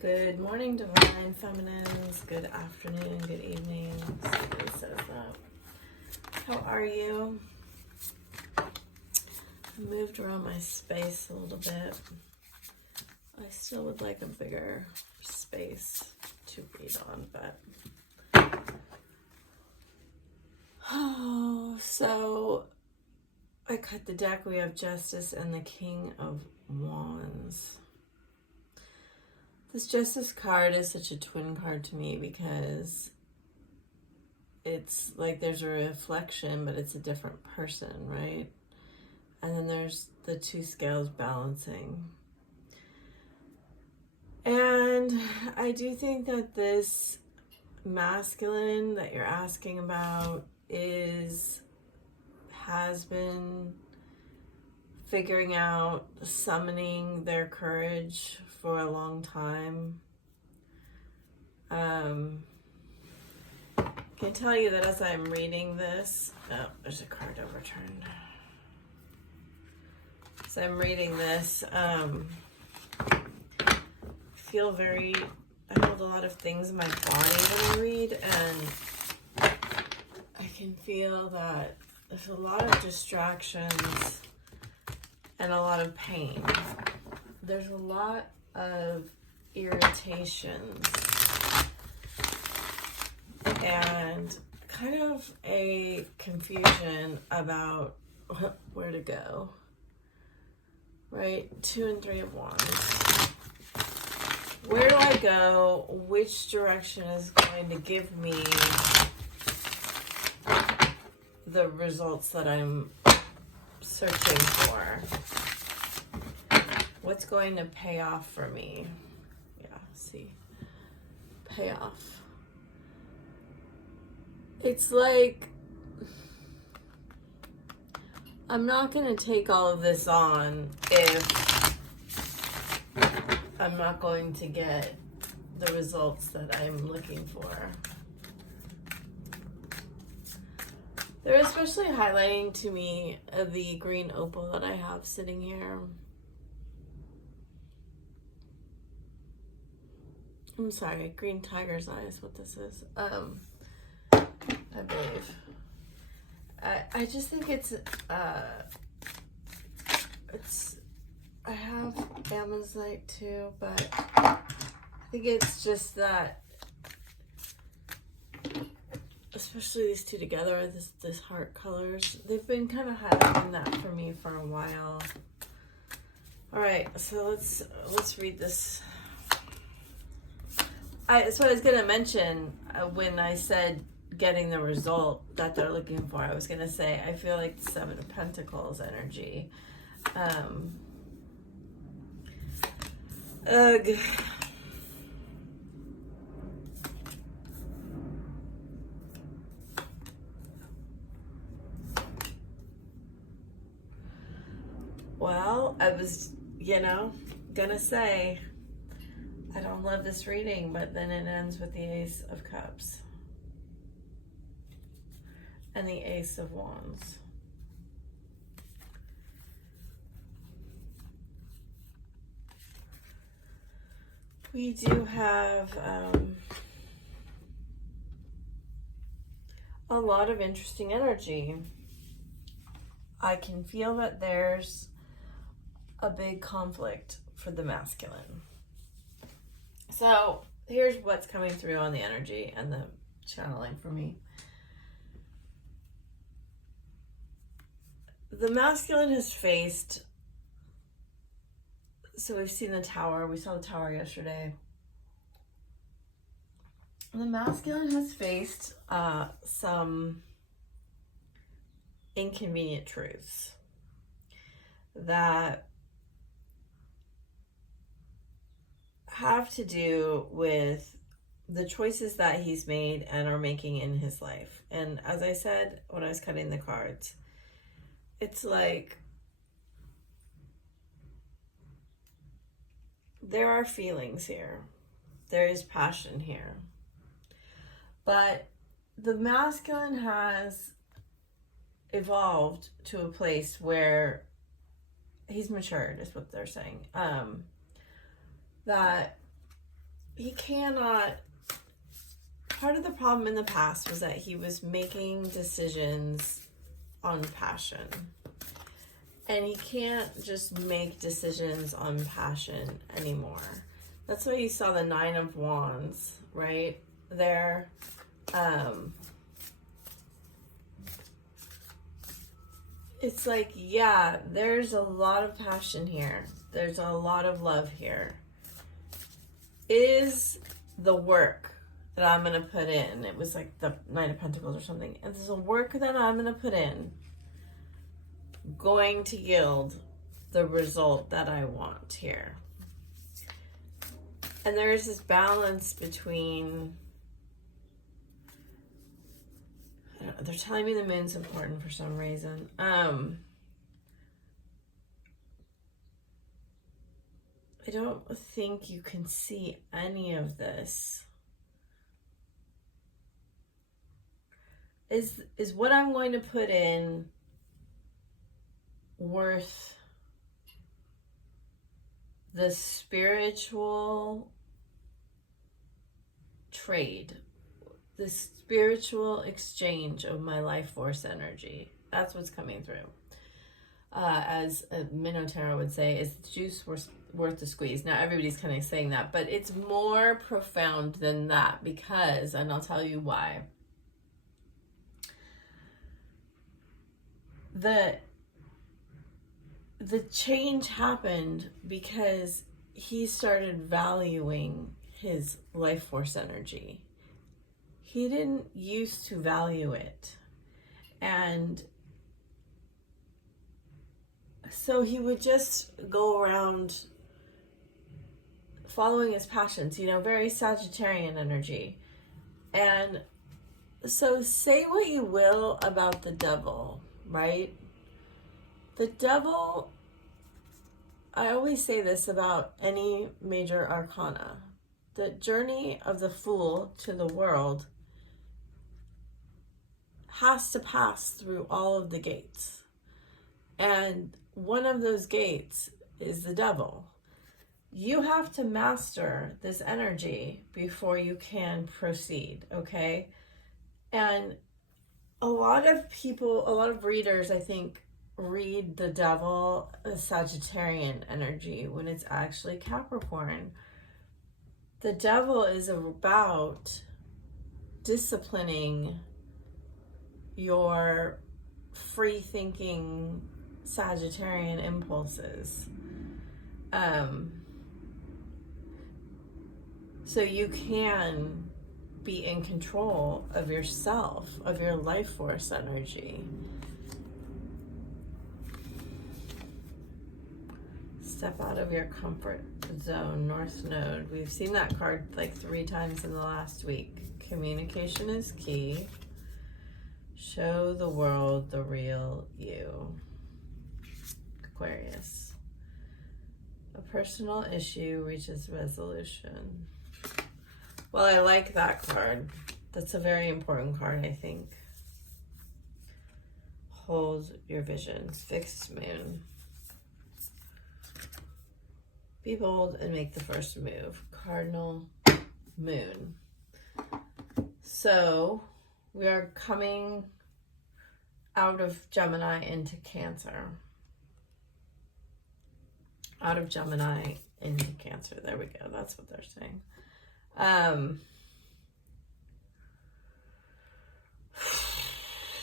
Good morning, divine feminines. Good afternoon, good evening. Somebody says that. How are you? I moved around my space a little bit. I still would like a bigger space to read on, but so I cut the deck. We have Justice and the King of Wands. This Justice card is such a twin card to me because it's like there's a reflection, but it's a different person, right? And then there's the two scales balancing. And I do think that this masculine that you're asking about has been figuring out summoning their courage for a long time. I can tell you that as I'm reading this, there's a card overturned. As I'm reading this, I hold a lot of things in my body when I read, and I can feel that there's a lot of distractions and a lot of pain. There's a lot of irritations and kind of a confusion about where to go, right? 2 and 3 of Wands. Where do I go? Which direction is going to give me the results that I'm searching for? What's going to pay off for me? Yeah, see. Payoff. It's like, I'm not going to take all of this on if I'm not going to get the results that I'm looking for. They're especially highlighting to me the green opal that I have sitting here. I'm sorry, green tiger's eye is what this is. I believe. I just think it's I have Amazonite too, but I think it's just that, especially these two together, this heart colors, they've been kind of highlighting that for me for a while. All right, so let's read this. That's what I was going to mention when I said getting the result that they're looking for. I was going to say, I feel like the 7 of Pentacles energy. Well, I was, gonna say, I don't love this reading, but then it ends with the Ace of Cups and the Ace of Wands. We do have a lot of interesting energy. I can feel that there's a big conflict for the masculine. So here's what's coming through on the energy and the channeling for me. The masculine has faced, so we've seen the tower. We saw the tower yesterday. The masculine has faced some inconvenient truths that have to do with the choices that he's made and are making in his life. And as I said when I was cutting the cards, it's like there are feelings here. There is passion here. But the masculine has evolved to a place where he's matured, is what they're saying. That he cannot, part of the problem in the past was that he was making decisions on passion. And he can't just make decisions on passion anymore. That's why you saw the 9 of Wands right there. It's like, yeah, there's a lot of passion here. There's a lot of love here. Is the work that I'm going to put in, it was like the 9 of Pentacles or something, and there's a work that I'm going to put in going to yield the result that I want here? And there's this balance between, I don't know, they're telling me the moon's important for some reason. I don't think you can see any of this. Is what I'm going to put in worth the spiritual trade, the spiritual exchange of my life force energy? That's what's coming through. As a Minotaur would say, is the juice worth the squeeze? Now, everybody's kind of saying that, but it's more profound than that because, and I'll tell you why. The change happened because he started valuing his life force energy. He didn't used to value it. And so he would just go around following his passions, you know, very Sagittarian energy. And so say what you will about the devil, right? The devil, I always say this about any major arcana. The journey of the fool to the world has to pass through all of the gates. And one of those gates is the devil. You have to master this energy before you can proceed, okay? And a lot of people, a lot of readers, I think, read the devil as Sagittarian energy when it's actually Capricorn. The devil is about disciplining your free-thinking Sagittarian impulses. So you can be in control of yourself, of your life force energy. Step out of your comfort zone, North Node. We've seen that card like 3 times in the last week. Communication is key. Show the world the real you. Aquarius. A personal issue reaches resolution. Well, I like that card. That's a very important card, I think. Hold your vision. Fixed moon. Be bold and make the first move. Cardinal moon. So we are coming out of Gemini into Cancer. Out of Gemini into Cancer. There we go. That's what they're saying.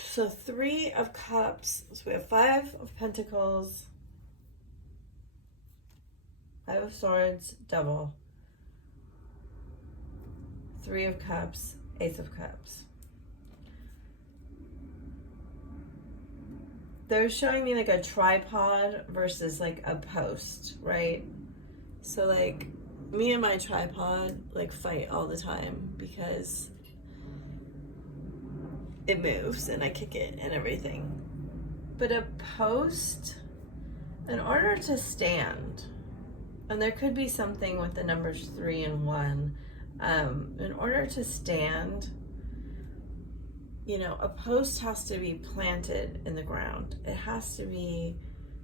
So 3 of Cups. So we have 5 of Pentacles, 5 of Swords, Devil, 3 of Cups, Ace of Cups. They're showing me like a tripod versus like a post, right? So like me and my tripod like fight all the time because it moves and I kick it and everything. But a post, in order to stand, and there could be something with the numbers 3 and 1, in order to stand, you know, a post has to be planted in the ground. It has to be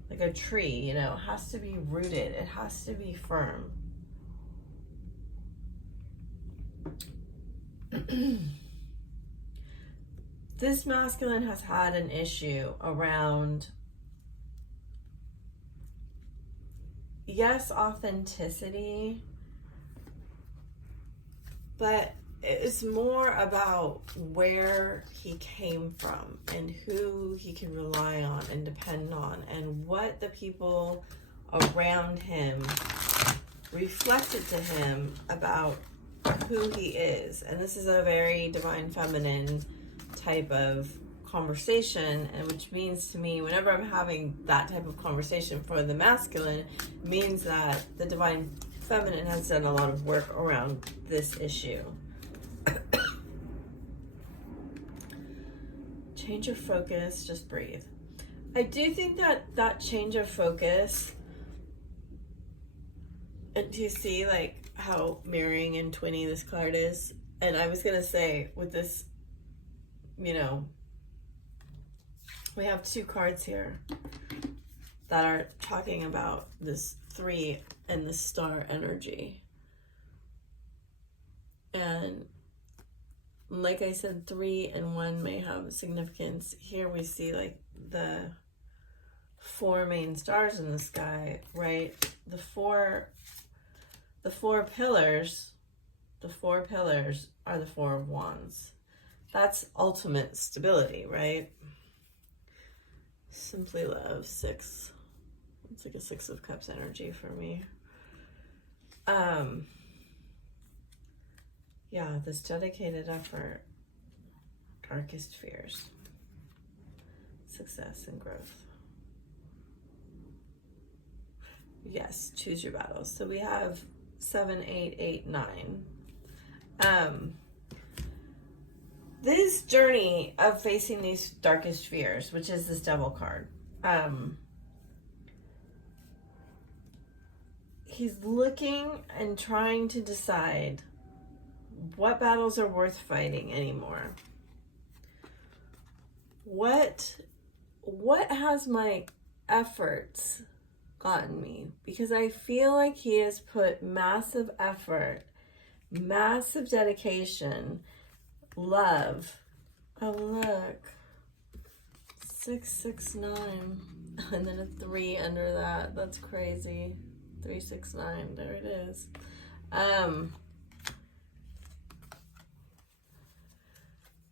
like a tree, you know, it has to be rooted. It has to be firm. this masculine has had an issue around, yes, authenticity, but it's more about where he came from and who he can rely on and depend on, and what the people around him reflected to him about who he is. And this is a very divine feminine type of conversation, and which means to me, whenever I'm having that type of conversation for the masculine, means that the divine feminine has done a lot of work around this issue. Change your focus, just breathe. I do think that change of focus, and do you see like how mirroring and twinny this card is? And I was gonna say with this, you know, we have two cards here that are talking about this 3 and the star energy. And like I said, 3 and 1 may have significance. Here we see like the 4 main stars in the sky, right? The four pillars are the 4 of Wands. That's ultimate stability, right? Simply love, 6. It's like a 6 of Cups energy for me. Yeah, this dedicated effort, darkest fears, success and growth. Yes, choose your battles. So we have 7, 8, 8, 9. This journey of facing these darkest fears, which is this Devil card, he's looking and trying to decide what battles are worth fighting anymore. What has my efforts gotten me? Because I feel like he has put massive effort, massive dedication, love. Oh, look. 6, 6, 9. And then a 3 under that. That's crazy. 3, 6, 9. There it is.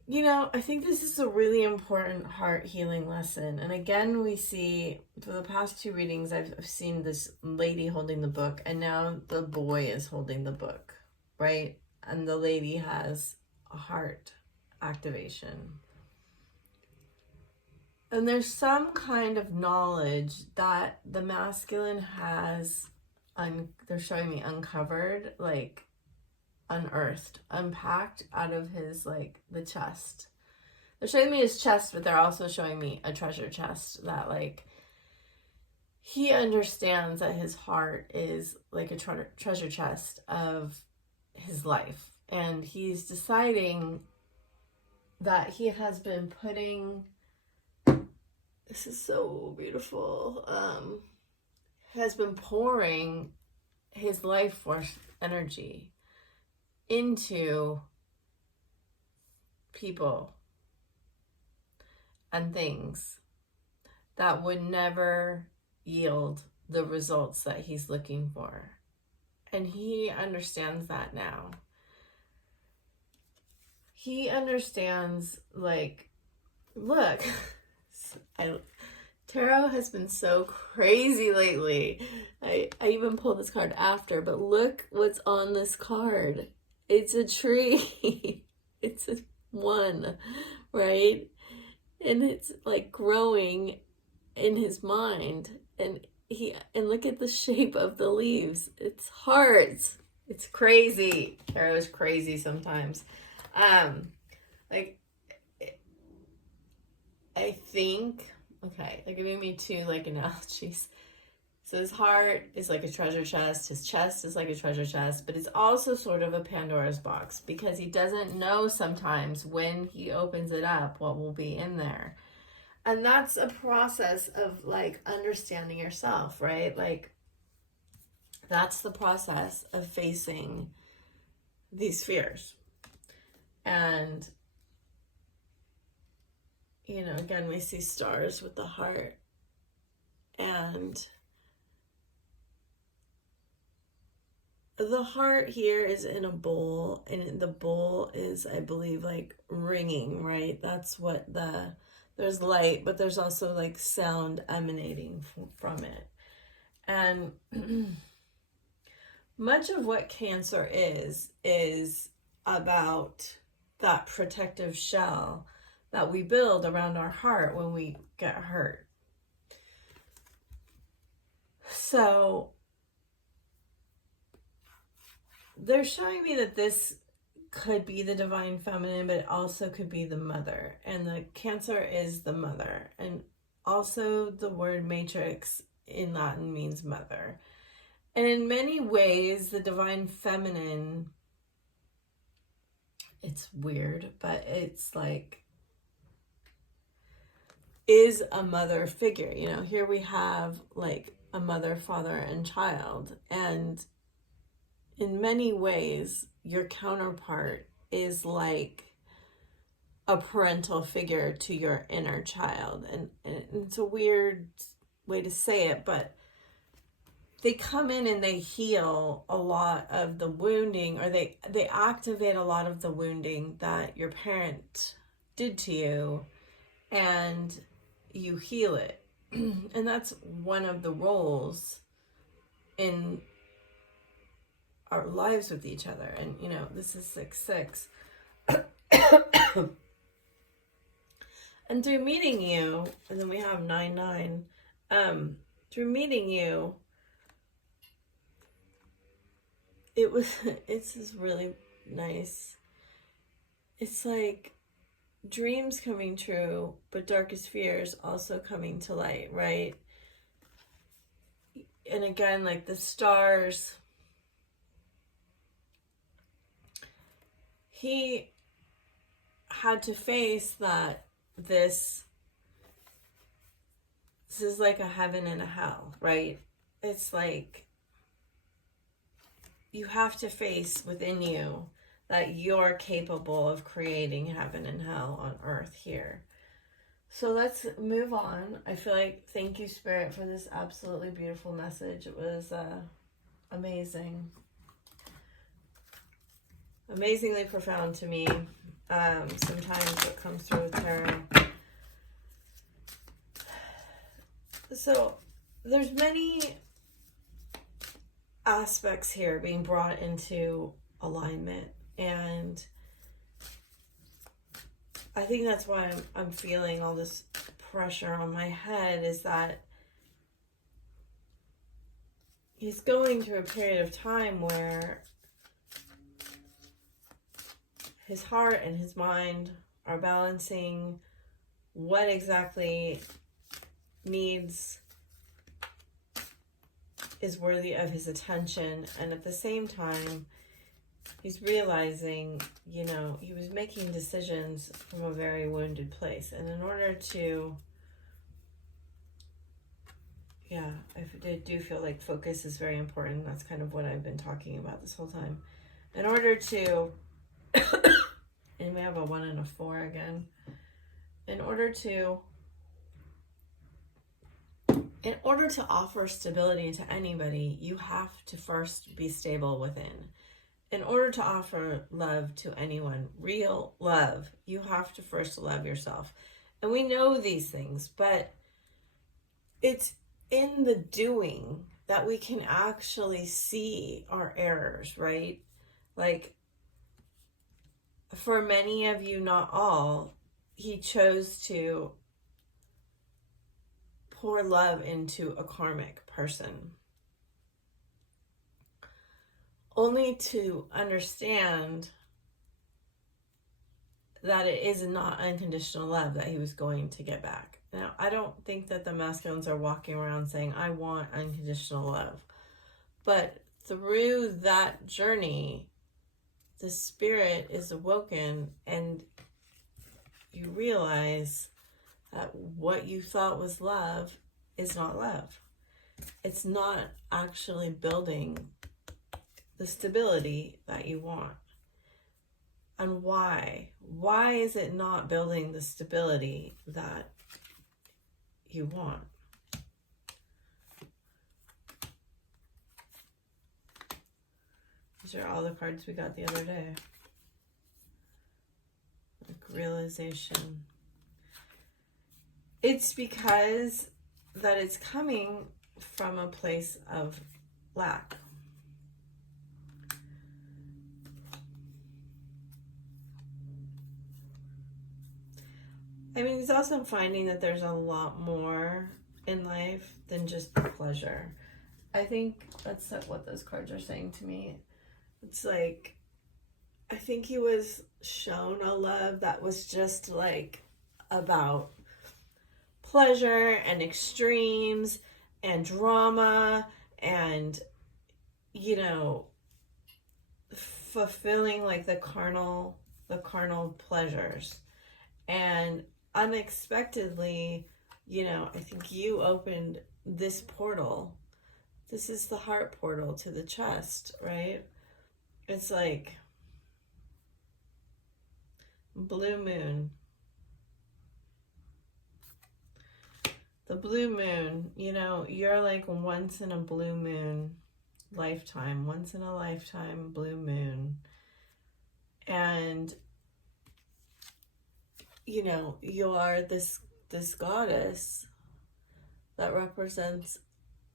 You know, I think this is a really important heart healing lesson. And again, we see for the past 2 readings, I've seen this lady holding the book, and now the boy is holding the book, right? And the lady has a heart activation. And there's some kind of knowledge that the masculine has, they're showing me uncovered, like unearthed, unpacked out of his, like, the chest. They're showing me his chest, but they're also showing me a treasure chest that, like, he understands that his heart is like a treasure chest of his life. And he's deciding that he has been putting, this is so beautiful, has been pouring his life force energy into people and things that would never yield the results that he's looking for. And he understands that now. He understands, like, look, tarot has been so crazy lately. I even pulled this card after, but look what's on this card. It's a tree. It's a 1, right? And it's like growing in his mind. And look at the shape of the leaves. It's hearts. It's crazy. Tarot is crazy sometimes. Like, I think, okay, they're giving me 2 like analogies. So his heart is like a treasure chest, his chest is like a treasure chest, but it's also sort of a Pandora's box, because he doesn't know sometimes when he opens it up what will be in there. And that's a process of, like, understanding yourself, right? Like, that's the process of facing these fears. And, you know, again, we see stars with the heart. And the heart here is in a bowl, and the bowl is, I believe, like ringing, right? That's what there's light, but there's also like sound emanating from it. And much of what Cancer is about that protective shell that we build around our heart when we get hurt. So they're showing me that this could be the divine feminine, but it also could be the mother. And the Cancer is the mother. And also the word matrix in Latin means mother. And in many ways, the divine feminine, it's weird, but it's like, is a mother figure. You know, here we have like a mother, father, and child. And in many ways, your counterpart is like a parental figure to your inner child. And it's a weird way to say it, but they come in and they heal a lot of the wounding, or they activate a lot of the wounding that your parent did to you, and you heal it. And that's one of the roles in our lives with each other. And you know, this is 6/6. And through meeting you, and then we have 9/9, through meeting you, it's just really nice. It's like dreams coming true, but darkest fears also coming to light, right? And again, like the stars, he had to face that this is like a heaven and a hell, right? It's like you have to face within you that you're capable of creating heaven and hell on earth here. So let's move on. I feel like, thank you, Spirit, for this absolutely beautiful message. It was amazing. Amazingly profound to me. Sometimes what comes through with tarot. So there's many aspects here being brought into alignment, and I think that's why I'm feeling all this pressure on my head, is that he's going through a period of time where his heart and his mind are balancing what exactly is worthy of his attention, and at the same time he's realizing, you know, he was making decisions from a very wounded place. And in order to, I do feel like focus is very important. That's kind of what I've been talking about this whole time. In order to, and we have a 1 and a 4 again. In order to offer stability to anybody, you have to first be stable within. In order to offer love to anyone, real love, you have to first love yourself. And we know these things, but it's in the doing that we can actually see our errors, right? Like, for many of you, not all, he chose to pour love into a karmic person, only to understand that it is not unconditional love that he was going to get back. Now, I don't think that the masculines are walking around saying, I want unconditional love. But through that journey, the spirit is awoken, and you realize that what you thought was love is not love. It's not actually building the stability that you want. And why? Why is it not building the stability that you want? These are all the cards we got the other day. Like realization. It's because that it's coming from a place of lack. I mean, it's also finding that there's a lot more in life than just pleasure. I think that's what those cards are saying to me. It's like, I think he was shown a love that was just like about pleasure and extremes and drama and, you know, fulfilling like the carnal pleasures. And unexpectedly, you know, I think you opened this portal. This is the heart portal to the chest, right? It's like blue moon. The blue moon, you know, you're like once in a blue moon lifetime, once in a lifetime blue moon. And you know, you are this goddess that represents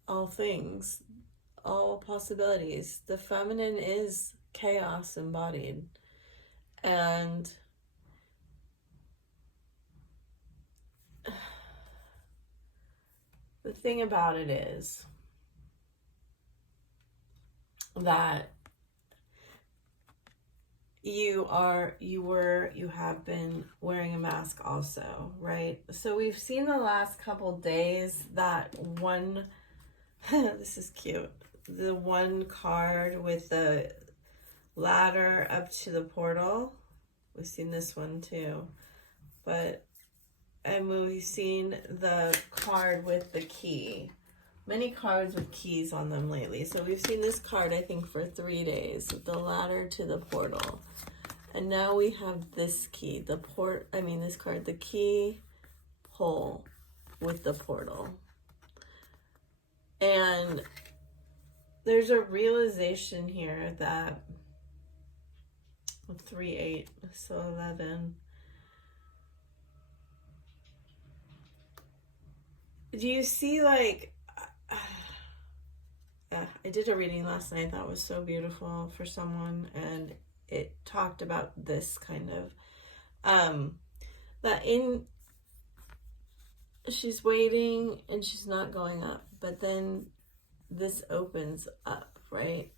all things, all possibilities. The feminine is chaos embodied. And the thing about it is that you have been wearing a mask also, right? So we've seen the last couple days that one, this is cute, the one card with the ladder up to the portal. We've seen this one too, and we've seen the card with the key. Many cards with keys on them lately. So we've seen this card, I think, for 3 days, the ladder to the portal. And now we have this key, this card, the key hole with the portal. And there's a realization here that 3, 8, so 11. Do you see, like, yeah, I did a reading last night that was so beautiful for someone, and it talked about this kind of, that she's waiting and she's not going up, but then this opens up, right?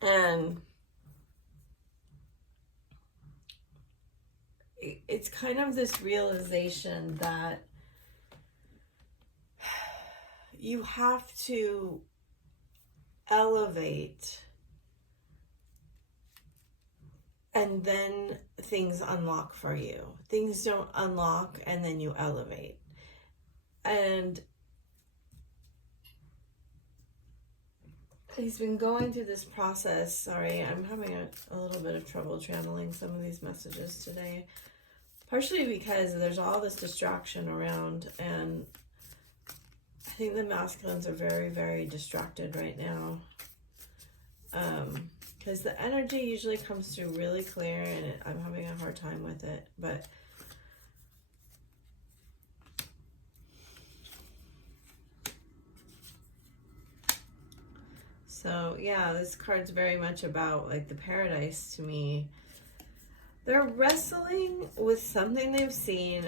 And it's kind of this realization that you have to elevate, and then things unlock for you. Things don't unlock and then you elevate. And he's been going through this process. Sorry, I'm having a little bit of trouble channeling some of these messages today. Partially because there's all this distraction around, and I think the masculines are very, very distracted right now. Because the energy usually comes through really clear, and I'm having a hard time with it. But so yeah, this card's very much about like the paradise to me. They're wrestling with something they've seen.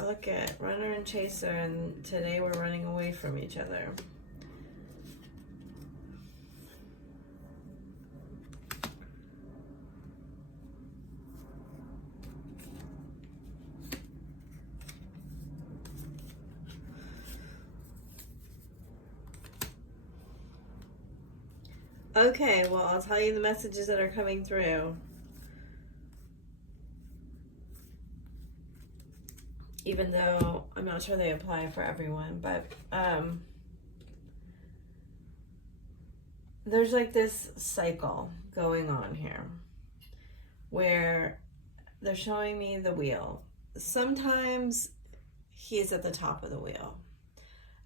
Look at runner and chaser, and today we're running away from each other. Okay, well, I'll tell you the messages that are coming through. Even though I'm not sure they apply for everyone, but there's like this cycle going on here where they're showing me the wheel. Sometimes he's at the top of the wheel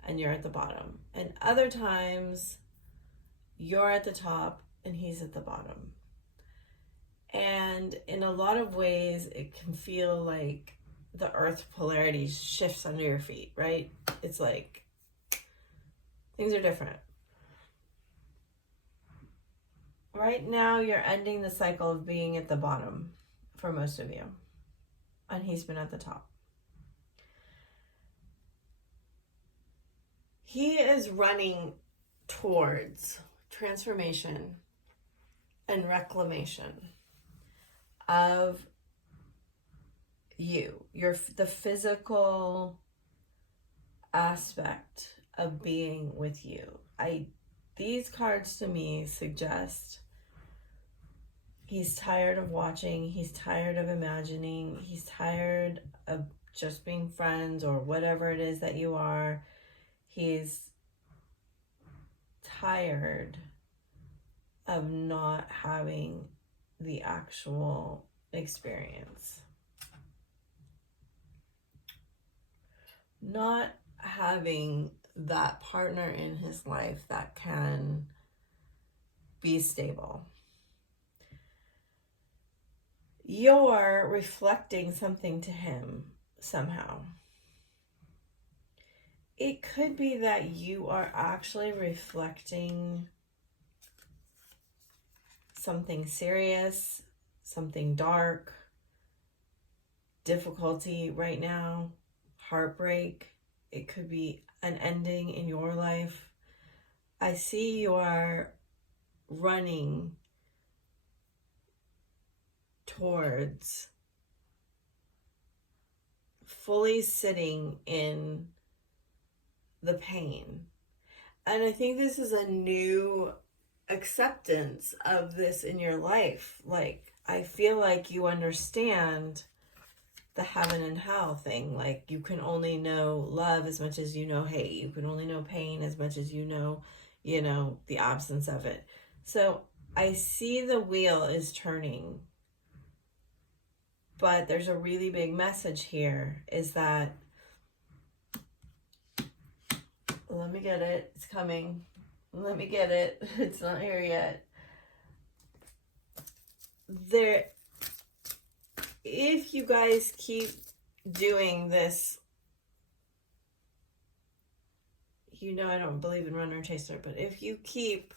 and you're at the bottom. And other times you're at the top and he's at the bottom. And in a lot of ways, it can feel like the earth polarity shifts under your feet, right? It's like things are different. Right now, you're ending the cycle of being at the bottom for most of you. And he's been at the top. He is running towards transformation and reclamation of you, the physical aspect of being with you. These cards to me suggest he's tired of watching, he's tired of imagining, he's tired of just being friends or whatever it is that you are. He's tired of not having the actual experience. Not having that partner in his life that can be stable. You're reflecting something to him somehow. It could be that you are actually reflecting something serious, something dark, difficulty right now, heartbreak. It could be an ending in your life. I see you are running towards fully sitting in the pain. And I think this is a new acceptance of this in your life. Like, I feel like you understand the heaven and hell thing. Like, you can only know love as much as you know hate. You can only know pain as much as you know, the absence of it. So I see the wheel is turning, but there's a really big message here, is that, let me get it, it's coming. Let me get it. It's not here yet. If you guys keep doing this, I don't believe in runner chaser, but if you keep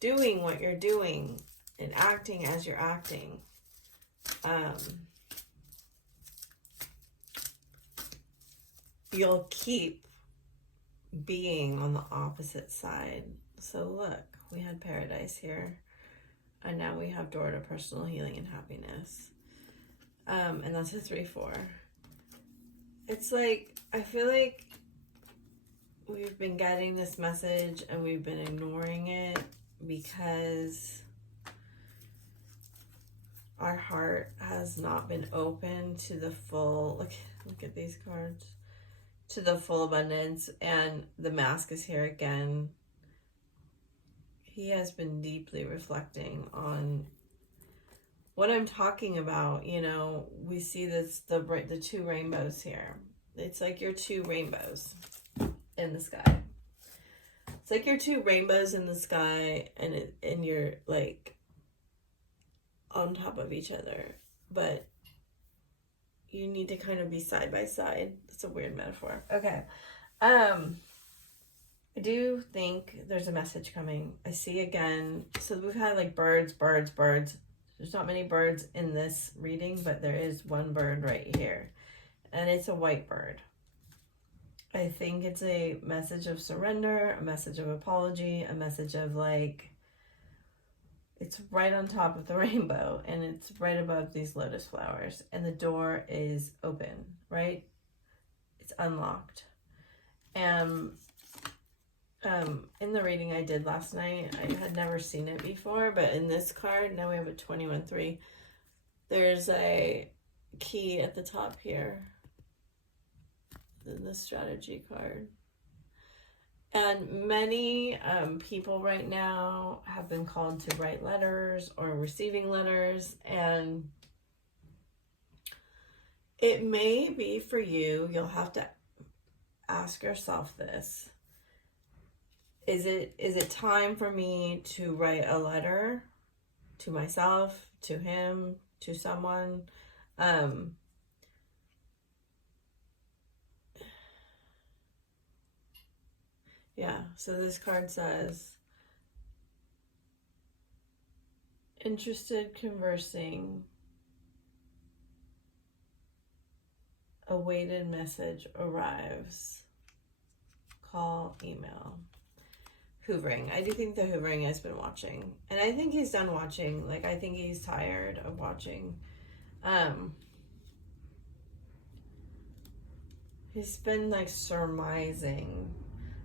doing what you're doing and acting as you're acting, you'll keep being on the opposite side. So look, we had paradise here, and now we have door to personal healing and happiness. And that's a 3-4. It's like, I feel like we've been getting this message and we've been ignoring it because our heart has not been open to the full, look at these cards, to the full abundance. And the mask is here again. He has been deeply reflecting on what I'm talking about. We see this, the two rainbows here. It's like your two rainbows in the sky. It's like your two rainbows in the sky, and you're like on top of each other, but you need to kind of be side by side. It's a weird metaphor. Okay. I do think there's a message coming. I see again. So we've had like birds. There's not many birds in this reading, but there is one bird right here. And it's a white bird. I think it's a message of surrender, a message of apology, a message of it's right on top of the rainbow, and it's right above these lotus flowers, and the door is open, right? It's unlocked. And in the reading I did last night, I had never seen it before, but in this card, now we have a 21-3, there's a key at the top here in the strategy card. And many people right now have been called to write letters or receiving letters, and it may be for you. You'll have to ask yourself this. Is it time for me to write a letter to myself, to him, to someone? Yeah, so this card says, interested conversing, awaited message arrives, call, email, hoovering. I do think the hoovering has been watching, and I think he's done watching. Like, I think he's tired of watching. He's been like surmising.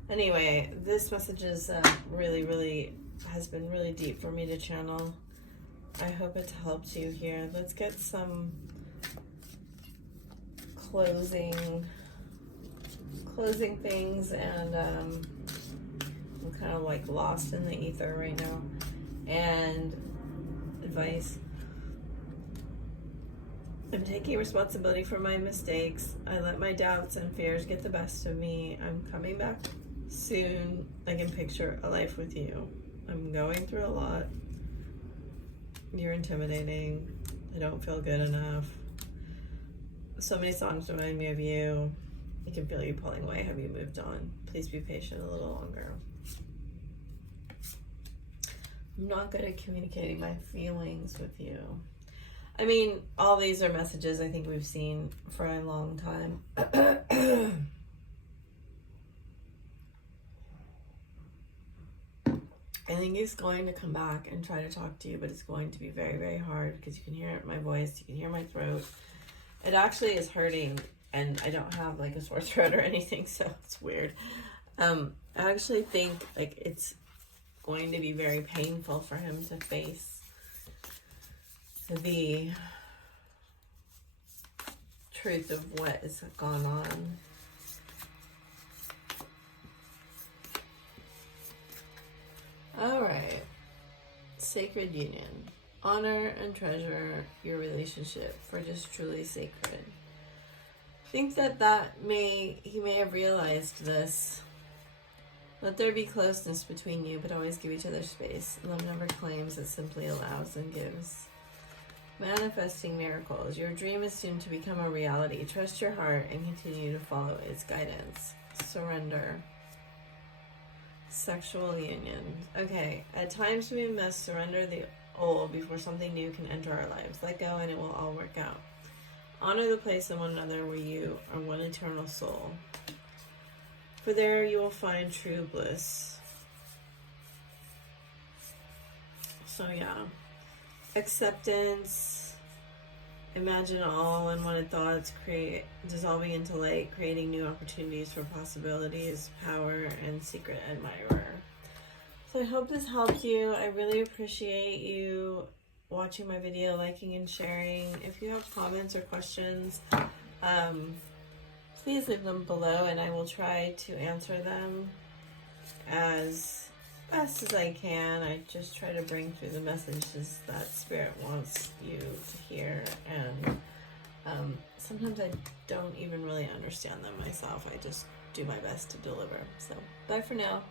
Anyway, this message is really has been really deep for me to channel. I hope it's helped you here. Let's get some closing things, and I'm kind of like lost in the ether right now. And advice. I'm taking responsibility for my mistakes. I let my doubts and fears get the best of me. I'm coming back soon. I can picture a life with you. I'm going through a lot. You're intimidating. I don't feel good enough. So many songs remind me of you. I can feel you pulling away. Have you moved on? Please be patient a little longer. I'm not good at communicating my feelings with you. I mean, all these are messages I think we've seen for a long time. I think he's going to come back and try to talk to you, but it's going to be very hard because you can hear my voice, you can hear my throat. It actually is hurting, and I don't have like a sore throat or anything, so it's weird. I actually think like it's going to be very painful for him to face the truth of what has gone on. All right. Sacred union. Honor and treasure your relationship, for it is truly sacred. I think he may have realized this. Let there be closeness between you, but always give each other space. Love never claims, it simply allows and gives. Manifesting miracles. Your dream is soon to become a reality. Trust your heart and continue to follow its guidance. Surrender. Sexual union. Okay, at times we must surrender the old before something new can enter our lives. Let go and it will all work out. Honor the place in one another where you are one eternal soul. For there you will find true bliss. So yeah. Acceptance. Imagine all unwanted thoughts dissolving into light, creating new opportunities for possibilities, power, and secret admirer. So I hope this helped you. I really appreciate you watching my video, liking and sharing. If you have comments or questions, please leave them below and I will try to answer them as best as I can. I just try to bring through the messages that Spirit wants you to hear, and sometimes I don't even really understand them myself. I just do my best to deliver. So bye for now.